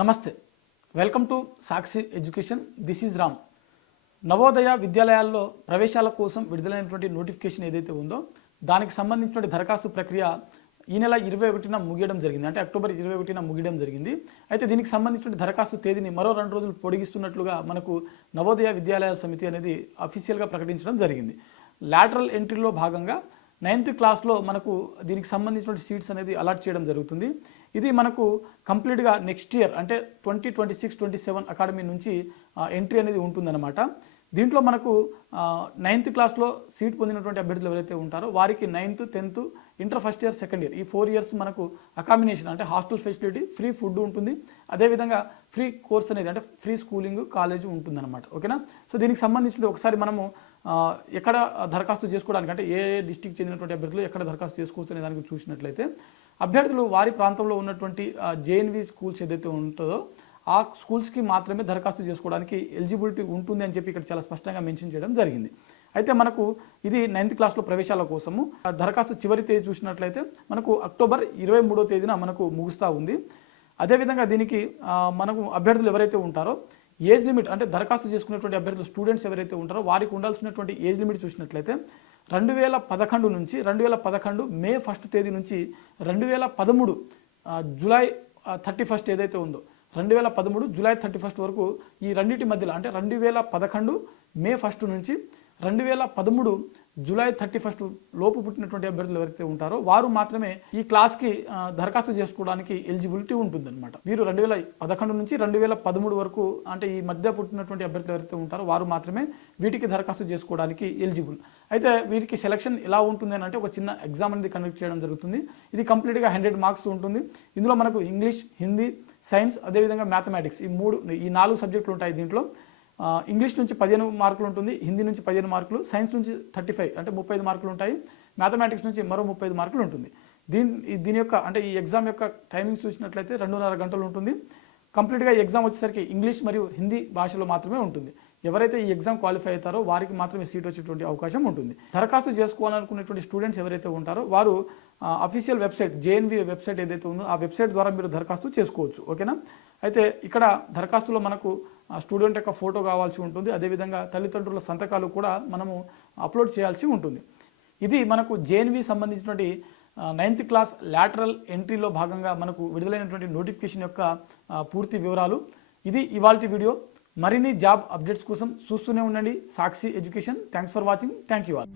నమస్తే, welcome to Sakshi education. This is Ram. Navodaya విద్యాలయాల్లో ప్రవేశాల కోసం విడుదలైనటువంటి నోటిఫికేషన్ ఏదైతే ఉందో దానికి సంబంధించినటువంటి దరఖాస్తు ప్రక్రియ ఈ నెల 21న ముగియడం జరిగింది. అంటే అక్టోబర్ 21న ముగియడం జరిగింది. అయితే దీనికి సంబంధించిన దరఖాస్తు తేదీని మరో 2 రోజులు పొడిగిస్తున్నట్లుగా మనకు నవోదయ విద్యాలయాల సమితి అనేది అఫీషియల్గా ప్రకటించడం జరిగింది. లాటరల్ ఎంట్రీలో భాగంగా 9th క్లాస్లో మనకు దీనికి సంబంధించిన సీట్స్ అనేది అలాట్ చేయడం జరుగుతుంది. ఇది మనకు కంప్లీట్గా నెక్స్ట్ ఇయర్ అంటే 2026-27 అకాడమీ నుంచి ఎంట్రీ అనేది ఉంటుందన్నమాట. దీంట్లో మనకు 9th క్లాస్లో సీట్ పొందినటువంటి అభ్యర్థులు ఎవరైతే ఉంటారో వారికి 9th, 10th, inter first year, second year ఈ 4 years మనకు అకామినేషన్ అంటే హాస్టల్ ఫెసిలిటీ, ఫ్రీ ఫుడ్ ఉంటుంది. అదేవిధంగా ఫ్రీ కోర్స్ అనేది అంటే ఫ్రీ స్కూలింగ్ కాలేజ్ ఉంటుందన్నమాట. ఓకేనా? సో దీనికి సంబంధించి ఒకసారి మనము ఎక్కడ దరఖాస్తు చేసుకోవడానికి అంటే ఏ డిస్టిక్ చెందినటువంటి అభ్యర్థులు ఎక్కడ దరఖాస్తు చేసుకోవచ్చు అనే దానికి చూసినట్లయితే అభ్యర్థులు వారి ప్రాంతంలో ఉన్నటువంటి జేఎన్వి స్కూల్స్ ఏదైతే ఉంటుందో ఆ స్కూల్స్కి మాత్రమే దరఖాస్తు చేసుకోవడానికి ఎలిజిబిలిటీ ఉంటుంది అని చెప్పి ఇక్కడ చాలా స్పష్టంగా మెన్షన్ చేయడం జరిగింది. అయితే మనకు ఇది 9th క్లాస్లో ప్రవేశాల కోసము దరఖాస్తు చివరి తేదీ చూసినట్లయితే మనకు అక్టోబర్ 23వ తేదీన మనకు ముగుస్తూ ఉంది. అదేవిధంగా దీనికి మనకు అభ్యర్థులు ఎవరైతే ఉంటారో ఏజ్ లిమిట్ అంటే దరఖాస్తు చేసుకునేటువంటి అభ్యర్థులు స్టూడెంట్స్ ఎవరైతే ఉంటారో వారికి ఉండాల్సినటువంటి ఏజ్ లిమిట్ చూసినట్లయితే 2011 నుంచి 2011 మే 1st తేదీ నుంచి 2013 జూలై 31st ఏదైతే ఉందో 2013 జూలై 31st వరకు ఈ రెండింటి మధ్యలో అంటే 2011 మే 1st నుంచి 2013 జూలై 31st లోపు పుట్టినటువంటి అభ్యర్థులు ఎవరైతే ఉంటారో వారు మాత్రమే ఈ క్లాస్కి దరఖాస్తు చేసుకోవడానికి ఎలిజిబిలిటీ ఉంటుందన్నమాట. వీరు 2011 నుంచి 2013 వరకు అంటే ఈ మధ్య పుట్టినటువంటి అభ్యర్థులు ఎవరైతే ఉంటారో వారు మాత్రమే వీటికి దరఖాస్తు చేసుకోవడానికి ఎలిజిబుల్. అయితే వీరికి సెలక్షన్ ఎలా ఉంటుంది అని అంటే ఒక చిన్న ఎగ్జామ్ అనేది కండక్ట్ చేయడం జరుగుతుంది. ఇది కంప్లీట్గా 100 మార్క్స్ ఉంటుంది. ఇందులో మనకు ఇంగ్లీష్, హిందీ, సైన్స్ అదేవిధంగా మ్యాథమెటిక్స్ ఈ 4 సబ్జెక్టులు ఉంటాయి. దీంట్లో ఇంగ్లీష్ నుంచి 15 మార్కులు ఉంటుంది, హిందీ నుంచి 15 మార్కులు, సైన్స్ నుంచి 35 అంటే 35 మార్కులు ఉంటాయి, మ్యాథమెటిక్స్ నుంచి మరో 35 మార్కులు ఉంటుంది. దీని యొక్క అంటే ఈ ఎగ్జామ్ యొక్క టైమింగ్స్ చూసినట్లయితే 2.5 గంటలు ఉంటుంది. కంప్లీట్గా ఈ ఎగ్జామ్ వచ్చేసరికి ఇంగ్లీష్ మరియు హిందీ భాషలో మాత్రమే ఉంటుంది. ఎవరైతే ఈ ఎగ్జామ్ క్వాలిఫై అవుతారో వారికి మాత్రమే సీట్ వచ్చేటువంటి అవకాశం ఉంటుంది. దరఖాస్తు చేసుకోవాలనుకునేటువంటి స్టూడెంట్స్ ఎవరైతే ఉంటారో వారు అఫీషియల్ వెబ్సైట్ జేఎన్వి వెబ్సైట్ ఏదైతే ఉందో ఆ వెబ్సైట్ ద్వారా మీరు దరఖాస్తు చేసుకోవచ్చు. ఓకేనా? అయితే ఇక్కడ దరఖాస్తులో మనకు స్టూడెంట్ యొక్క ఫోటో కావాల్సి ఉంటుంది. అదేవిధంగా తల్లిదండ్రుల సంతకాలు కూడా మనము అప్లోడ్ చేయాల్సి ఉంటుంది. ఇది మనకు జేఎన్వి సంబంధించినటువంటి 9th క్లాస్ లాటరల్ ఎంట్రీలో భాగంగా మనకు విడుదలైనటువంటి నోటిఫికేషన్ యొక్క పూర్తి వివరాలు. ఇది ఇవాల్టి వీడియో. మరిన్ని జాబ్ అప్డేట్స్ కోసం చూస్తూనే ఉండండి Sakshi education. Thanks for watching. Thank you all.